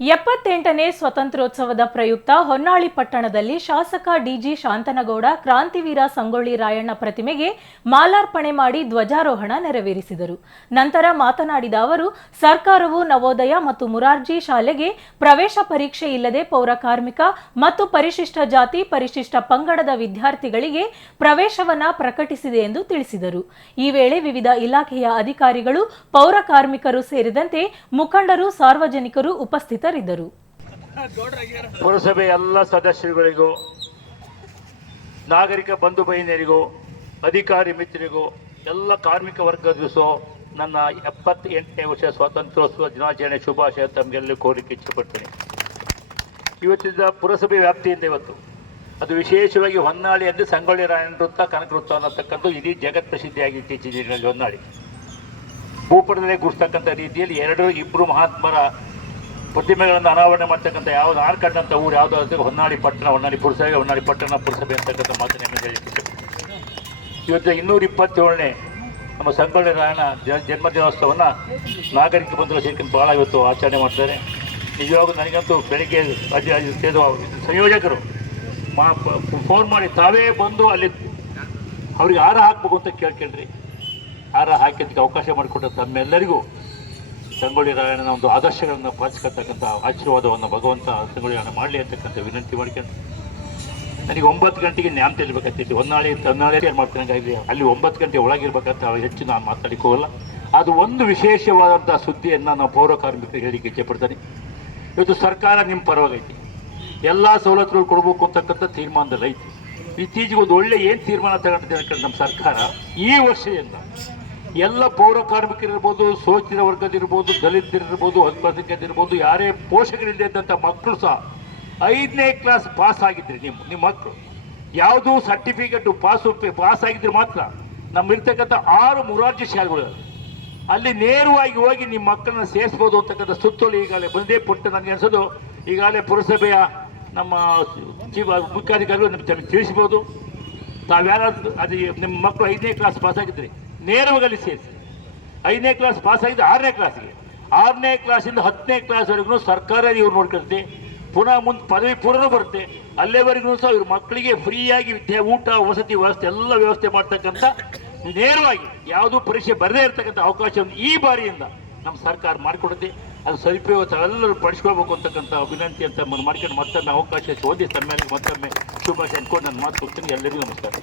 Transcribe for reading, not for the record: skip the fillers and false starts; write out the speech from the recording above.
78ನೇ ಸ್ವಾತಂತ್ರ್ಯೋತ್ಸವದ ಪ್ರಯುಕ್ತ ಹೊನ್ನಾಳಿ ಪಟ್ಟಣದಲ್ಲಿ ಶಾಸಕ ಡಿಜಿ ಶಾಂತನಗೌಡ ಕ್ರಾಂತಿವೀರ ಸಂಗೊಳ್ಳಿ ರಾಯಣ್ಣ ಪ್ರತಿಮೆಗೆ ಮಾಲಾರ್ಪಣೆ ಮಾಡಿ ಧ್ವಜಾರೋಹಣ ನೆರವೇರಿಸಿದರು. ನಂತರ ಮಾತನಾಡಿದ ಅವರು, ಸರ್ಕಾರವು ನವೋದಯ ಮತ್ತು ಮುರಾರ್ಜಿ ಶಾಲೆಗೆ ಪ್ರವೇಶ ಪರೀಕ್ಷೆ ಇಲ್ಲದೆ ಪೌರ ಕಾರ್ಮಿಕ ಮತ್ತು ಪರಿಶಿಷ್ಟ ಜಾತಿ ಪರಿಶಿಷ್ಟ ಪಂಗಡದ ವಿದ್ಯಾರ್ಥಿಗಳಿಗೆ ಪ್ರವೇಶವನ್ನ ಪ್ರಕಟಿಸಿದೆ ಎಂದು ತಿಳಿಸಿದರು. ಈ ವೇಳೆ ವಿವಿಧ ಇಲಾಖೆಯ ಅಧಿಕಾರಿಗಳು, ಪೌರ ಕಾರ್ಮಿಕರು ಸೇರಿದಂತೆ ಮುಖಂಡರು, ಸಾರ್ವಜನಿಕರು ಉಪಸ್ಥಿತರಿದ್ದರು. ಪುರಸಭೆ ಎಲ್ಲ ಸದಸ್ಯರುಗಳಿಗೂ, ನಾಗರಿಕ ಬಂಧು ಬಹಿನಿಯರಿಗೂ, ಅಧಿಕಾರಿ ಮಿತ್ರರಿಗೂ, ಎಲ್ಲ ಕಾರ್ಮಿಕ ವರ್ಗದ ನನ್ನ 78ನೇ ವರ್ಷ ಸ್ವಾತಂತ್ರ್ಯೋತ್ಸವ ದಿನಾಚರಣೆ ಶುಭಾಶಯ ತಮಗೆಲ್ಲೂ ಕೋರಿಕೆ ಇಚ್ಛೆಪಡ್ತೇನೆ. ಇವತ್ತಿನ ಪುರಸಭೆ ವ್ಯಾಪ್ತಿಯಿಂದ ಇವತ್ತು ಅದು ವಿಶೇಷವಾಗಿ ಹೊನ್ನಾಳಿ ಅಂದರೆ ಸಂಗೊಳ್ಳಿ ರಾಯಣ್ಣ ವೃತ್ತ, ಕನಕ ವೃತ್ತ ಅನ್ನತಕ್ಕಂಥ ಇಡೀ ಜಗತ್ ಪ್ರಸಿದ್ಧಿಯಾಗಿ ಇತ್ತೀಚಿನ ದಿನಗಳಲ್ಲಿ ಹೊನ್ನಾಳಿ ಭೂಪಟದಲ್ಲೇ ಗುರುಸ್ತಕ್ಕಂಥ ರೀತಿಯಲ್ಲಿ ಇಬ್ಬರು ಮಹಾತ್ಮರ ಪ್ರತಿಮೆಗಳನ್ನು ಅನಾವರಣೆ ಮಾಡ್ತಕ್ಕಂಥ ಯಾವುದು ಆರ್ಕಂಡಂಥ ಊರು ಯಾವುದೋ ಅದಕ್ಕೆ ಹೊನ್ನಾಳಿ ಪಟ್ಟಣ, ಹೊನ್ನಾಳಿ ಪುರಸಭೆ, ಹೊನ್ನಾಳಿ ಪಟ್ಟಣ ಪುರಸಭೆ ಅಂತಕ್ಕಂಥ ಮಾತನ್ನು ಹೇಳಿಕ್ಕೆ ಇವತ್ತು 227ನೇ ನಮ್ಮ ಸಂಗೊಳ್ಳಿ ರಾಯಣ್ಣ ಜನ್ಮದಿನೋತ್ಸವವನ್ನು ನಾಗರಿಕ ಬಂಧುಗಳು ಸೇರ್ಕೊಂಡು ಭಾಳ ಇವತ್ತು ಆಚರಣೆ ಮಾಡ್ತಾರೆ. ನಿಜವಾಗೂ ನನಗಂತೂ ಬೆಳಿಗ್ಗೆ ಸಂಯೋಜಕರು ಫೋನ್ ಮಾಡಿ ತಾವೇ ಬಂದು ಅಲ್ಲಿ ಅವ್ರಿಗೆ ಹಾರ ಹಾಕಬೇಕು ಅಂತ ಕೇಳ್ಕೊಂಡ್ರಿ. ಹಾರ ಹಾಕಿದ್ದಕ್ಕೆ ಅವಕಾಶ ಮಾಡಿಕೊಟ್ಟ ತಮ್ಮೆಲ್ಲರಿಗೂ ಸಂಗೊಳ್ಳಿ ರಾಯಣ್ಣನ ಒಂದು ಆದರ್ಶಗಳನ್ನು ಪಾಲಿಸ್ಕೊಳ್ತಕ್ಕಂಥ ಆಶೀರ್ವಾದವನ್ನು ಭಗವಂತ ಸಂಗೊಳ್ಳಿ ರಾಯಣ್ಣ ಮಾಡಲಿ ಅಂತಕ್ಕಂಥ ವಿನಂತಿ ಮಾಡ್ಕೊಂಡು ನನಗೆ 9 ಗಂಟೆಗೆ ನ್ಯಾಮ್ ತೆರಬೇಕಾಗ್ತೈತಿ. ಹೊನ್ನಾಳಿ ಮಾಡ್ಕೊಂಡಾಗಲಿ ಅಲ್ಲಿ 9 ಗಂಟೆ ಒಳಗಿರ್ಬೇಕಂತ ಹೆಚ್ಚು ನಾನು ಮಾತಾಡಲಿಕ್ಕೆ ಹೋಗಲ್ಲ. ಅದು ಒಂದು ವಿಶೇಷವಾದಂಥ ಸುದ್ದಿಯನ್ನು ನಾವು ಪೌರ ಕಾರ್ಮಿಕರಿಗೆ ಹೇಳಿಕ್ಕೆ ಇಚ್ಛೆಪಡ್ತೀನಿ. ಇವತ್ತು ಸರ್ಕಾರ ನಿಮ್ಮ ಪರವಾಗೈತಿ, ಎಲ್ಲ ಸವಲತ್ತುಗಳು ಕೊಡಬೇಕು ಅಂತಕ್ಕಂಥ ತೀರ್ಮಾನದಲ್ಲಿ ಐತಿ. ಇತ್ತೀಚೆಗೆ ಒಂದು ಒಳ್ಳೆ ಏನು ತೀರ್ಮಾನ ತಗೊಂಡಿದೆ ನಮ್ಮ ಸರ್ಕಾರ, ಈ ವರ್ಷದಿಂದ ಎಲ್ಲ ಪೌರ ಕಾರ್ಮಿಕರಿರ್ಬೋದು, ಶೋಷಿತ ವರ್ಗದಿರ್ಬೋದು, ದಲಿತರಿರ್ಬೋದು, ಅಲ್ಪಸಂಖ್ಯಾತರಿರ್ಬೋದು, ಯಾರೇ ಪೋಷಕರಿಲ್ಲದಂಥ ಮಕ್ಕಳು ಸಹ 5ನೇ ಕ್ಲಾಸ್ ಪಾಸ್ ಆಗಿದ್ರಿ. ನಿಮ್ಮ ಮಕ್ಕಳು ಯಾವುದೂ ಸರ್ಟಿಫಿಕೇಟು ಪಾಸ್ ಆಗಿದ್ರೆ ಮಾತ್ರ ನಮ್ಮಿರ್ತಕ್ಕಂಥ 6 ಮುರಾರ್ಜಿ ಶಾಲೆಗಳು ಅಲ್ಲಿ ನೇರವಾಗಿ ಹೋಗಿ ನಿಮ್ಮ ಮಕ್ಕಳನ್ನ ಸೇರಿಸ್ಬೋದು ಅಂತಕ್ಕಂಥ ಸುತ್ತೋಲೆ ಈಗಾಗಲೇ ಬಂದೇ ಪುಟ್ಟು. ನನಗೆ ಅನ್ಸೋದು ಈಗಾಗಲೇ ಪುರಸಭೆಯ ನಮ್ಮ ಮುಖ್ಯಾಧಿಕಾರಿಗಳು ನಮಗೆ ತಿಳಿಸ್ಬೋದು. ತಾವ್ಯಾರಾದ್ರೂ ಅದು ನಿಮ್ಮ ಮಕ್ಕಳು 5ನೇ ಕ್ಲಾಸ್ ಪಾಸ್ ಆಗಿದ್ರಿ ನೇರವಾಗಿ ಅಲ್ಲಿ ಸೇರಿಸಿ. 5ನೇ ಕ್ಲಾಸ್ ಪಾಸ್ ಆಗಿದ್ದು 6ನೇ ಕ್ಲಾಸ್ಗೆ, 6ನೇ ಕ್ಲಾಸಿಂದ 10ನೇ ಕ್ಲಾಸ್ವರೆಗೂ ಸರ್ಕಾರ ಇವ್ರು ನೋಡ್ಕೊಳ್ತೆ. ಪುನಃ ಮುಂದೆ ಪದವಿ ಪೂರ್ವನೂ ಬರುತ್ತೆ. ಅಲ್ಲೇವರೆಗೂ ಸಹ ಇವ್ರ ಮಕ್ಕಳಿಗೆ ಫ್ರೀಯಾಗಿ ಊಟ, ವಸತಿ ವ್ಯವಸ್ಥೆ ಎಲ್ಲ ವ್ಯವಸ್ಥೆ ಮಾಡ್ತಕ್ಕಂಥ ನೇರವಾಗಿ ಯಾವುದೂ ಪರೀಕ್ಷೆ ಬರದೇ ಇರತಕ್ಕಂಥ ಅವಕಾಶವನ್ನು ಈ ಬಾರಿಯಿಂದ ನಮ್ಮ ಸರ್ಕಾರ ಮಾಡಿಕೊಡುತ್ತೆ. ಅದು ಸದುಪಯೋಗ ತಾವೆಲ್ಲರೂ ಪಡಿಸ್ಕೊಳ್ಬೇಕು ಅಂತಕ್ಕಂಥ ವಿನಂತಿ ಅಂತ ಮಾಡ್ಕೊಂಡು ಮತ್ತೊಮ್ಮೆ ಅವಕಾಶ ಓದಿ ತಮ್ಮೆಲ್ಲರಿಗೂ ಮತ್ತೊಮ್ಮೆ ಶುಭಾಶಯ ಅನ್ಕೊಂಡು ನಾನು ಮಾತು ಕೊಡ್ತೀನಿ. ಎಲ್ಲರಿಗೂ ನಮಸ್ಕಾರ.